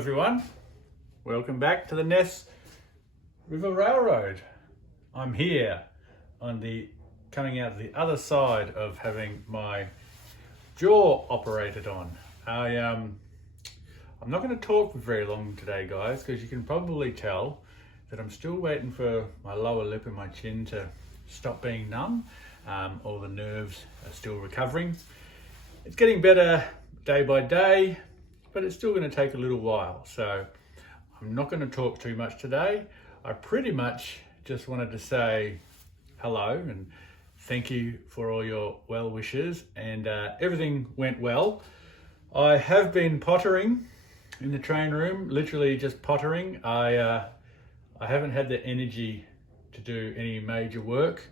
everyone, welcome back to the Ness River Railroad. I'm here coming out the other side of having my jaw operated on. I'm not going to talk for very long today, guys, because you can probably tell that I'm still waiting for my lower lip and my chin to stop being numb. All the nerves are still recovering. It's getting better day by day, but it's still going to take a little while. So I'm not going to talk too much today. I pretty much just wanted to say hello and thank you for all your well wishes, and everything went well. I have been pottering in the train room, literally just pottering. I haven't had the energy to do any major work.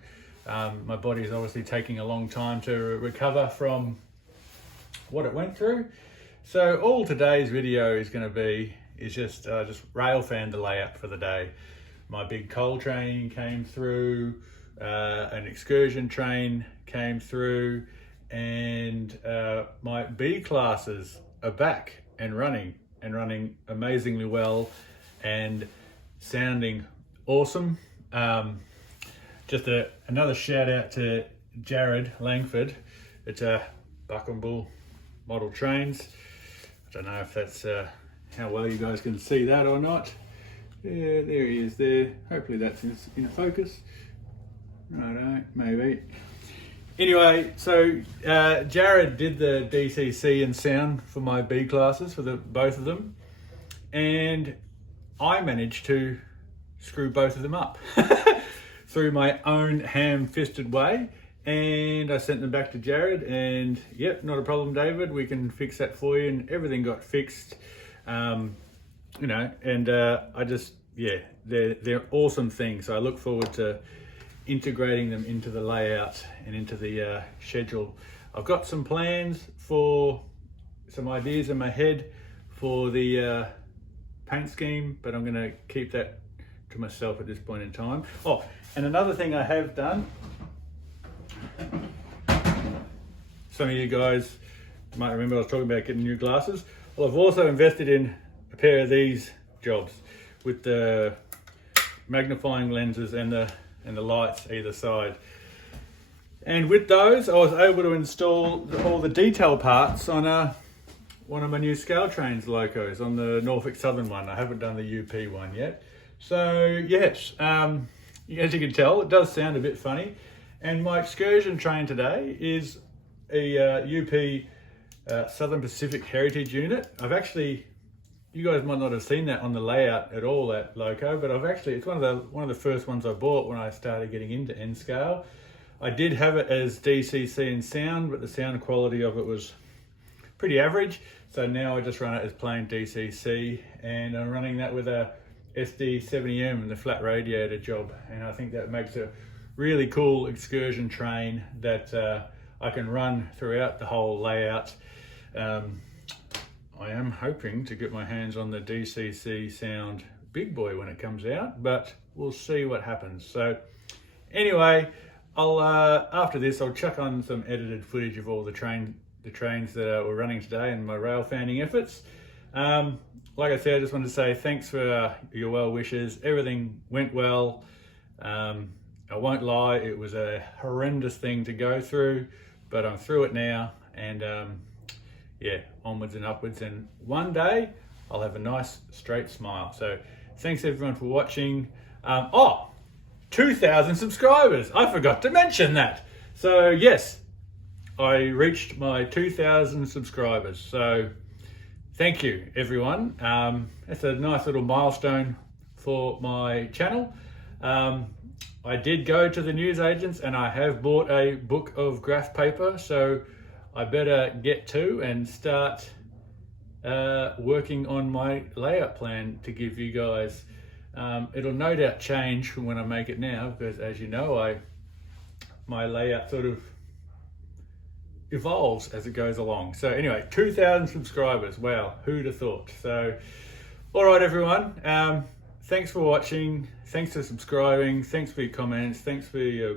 My body is obviously taking a long time to recover from what it went through. So all today's video is going to be just rail fan the layout for the day. My big coal train came through, an excursion train came through, and my B classes are back and running amazingly well and sounding awesome. Just another shout out to Jared Langford. It's a Buck and Bull model trains. I don't know if that's how well you guys can see that or not. Yeah, there he is there. Hopefully that's in focus. Righto, maybe. Anyway, so Jared did the DCC and sound for my B classes, for both of them. And I managed to screw both of them up through my own ham-fisted way. And I sent them back to Jared, and yep, not a problem, David. We can fix that for you, and everything got fixed. And they're awesome things. So I look forward to integrating them into the layout and into the schedule. I've got some plans for some ideas in my head for the paint scheme, but I'm going to keep that to myself at this point in time. Oh, and another thing I have done. Some of you guys might remember I was talking about getting new glasses. Well, I've also invested in a pair of these jobs with the magnifying lenses and the lights either side. And with those, I was able to install all the detail parts on one of my new scale trains locos, on the Norfolk Southern one. I haven't done the UP one yet. So yes, as you can tell, it does sound a bit funny. And my excursion train today is a UP Southern Pacific Heritage unit. You guys might not have seen that on the layout at all, that loco, but it's one of the first ones I bought when I started getting into N scale. I did have it as DCC and sound, but the sound quality of it was pretty average. So now I just run it as plain DCC, and I'm running that with a SD70M and the flat radiator job. And I think that makes a really cool excursion train that I can run throughout the whole layout. I am hoping to get my hands on the DCC sound big boy when it comes out, but we'll see what happens. So anyway, I'll after this I'll chuck on some edited footage of all the trains that we're running today and my rail fanning efforts. Like I said, I just wanted to say thanks for your well wishes. Everything went well. I won't lie, it was a horrendous thing to go through, but I'm through it now, and onwards and upwards, and one day I'll have a nice straight smile. So thanks everyone for watching. 2,000 subscribers, I forgot to mention that. So yes, I reached my 2,000 subscribers, so thank you everyone. That's a nice little milestone for my channel. I did go to the newsagents and I have bought a book of graph paper, so I better get to and start working on my layout plan to give you guys. It'll no doubt change from when I make it now, because as you know, my layout sort of evolves as it goes along. So anyway, 2,000 subscribers, wow, who'd have thought? So all right everyone, thanks for watching, thanks for subscribing, thanks for your comments, thanks for your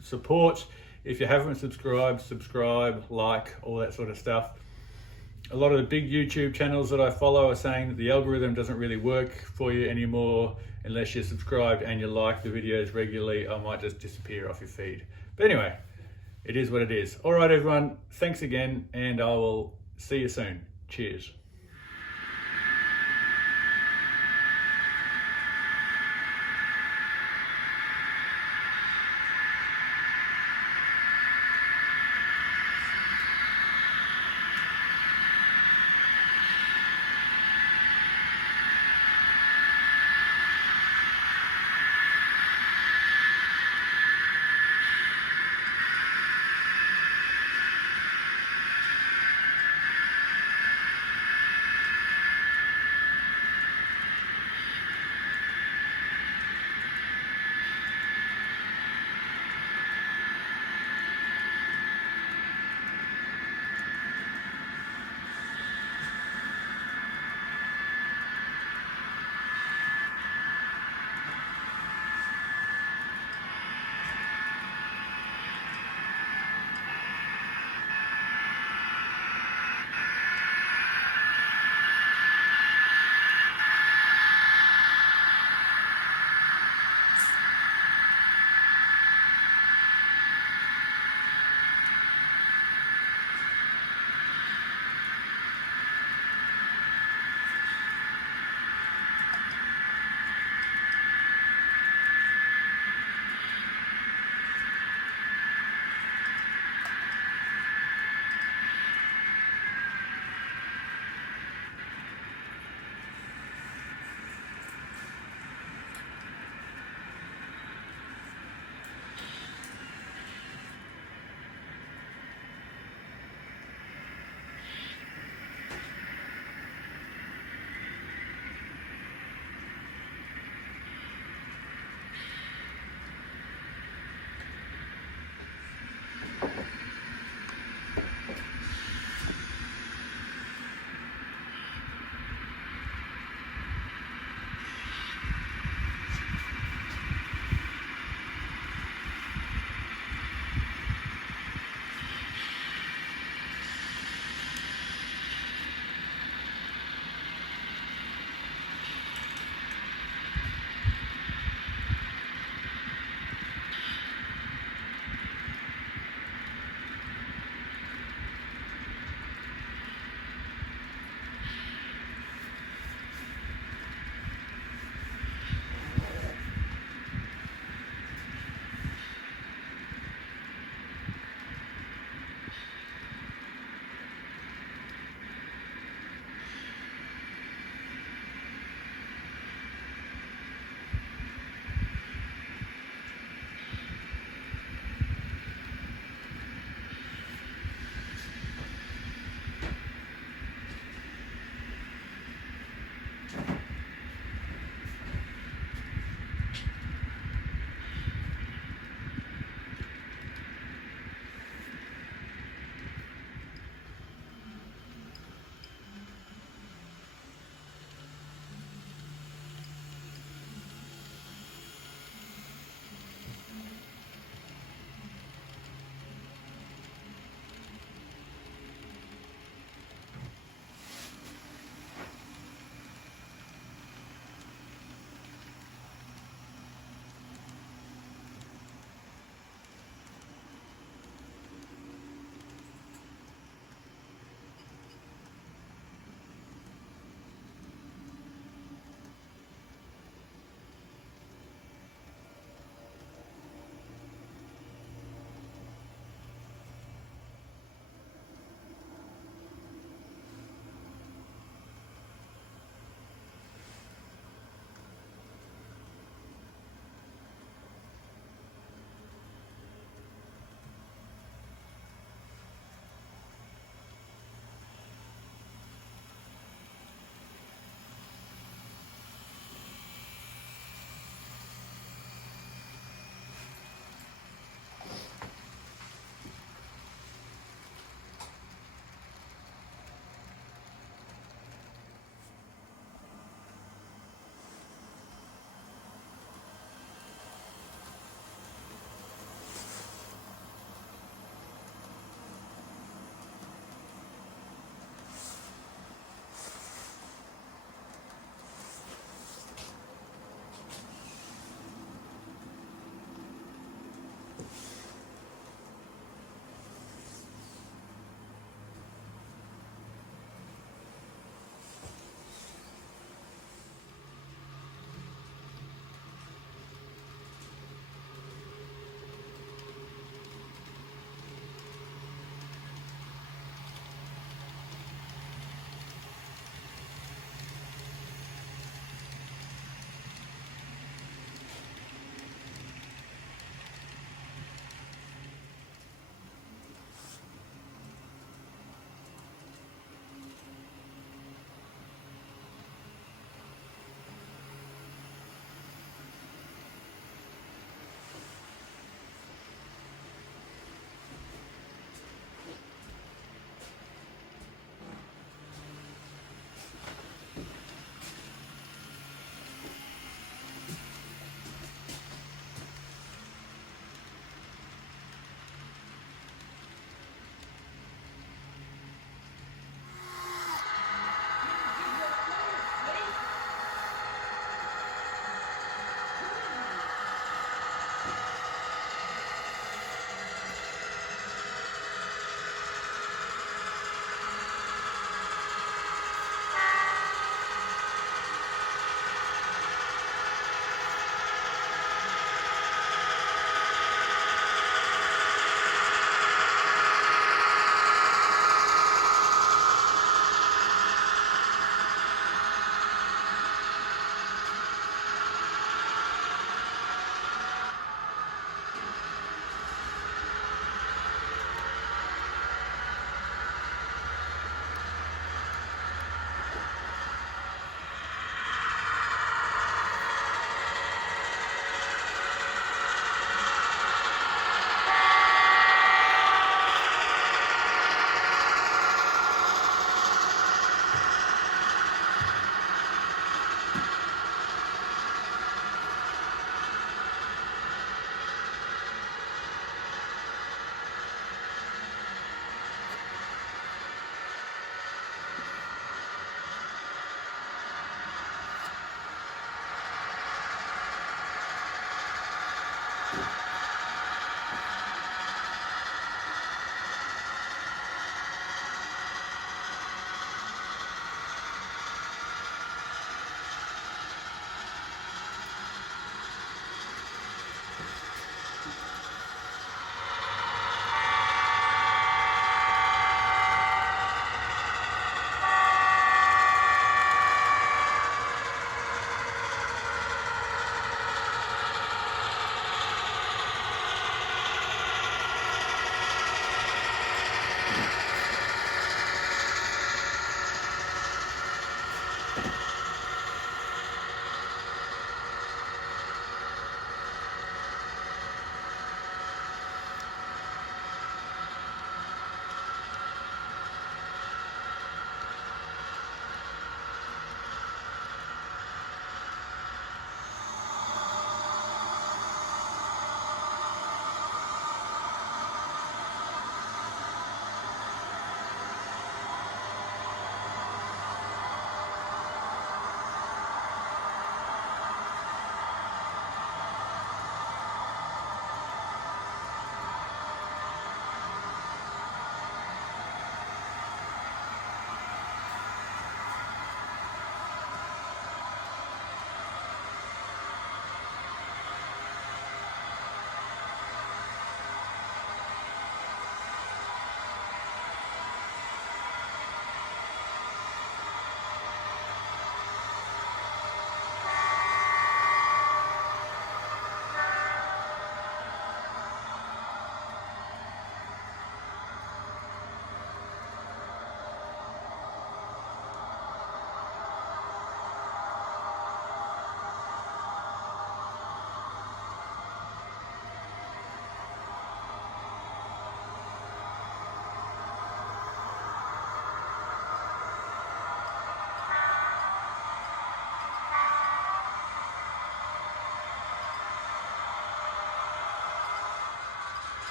support. If you haven't subscribed, subscribe, like, all that sort of stuff. A lot of the big YouTube channels that I follow are saying that the algorithm doesn't really work for you anymore unless you're subscribed and you like the videos regularly. I might just disappear off your feed. But anyway, it is what it is. All right, everyone, thanks again, and I will see you soon. Cheers.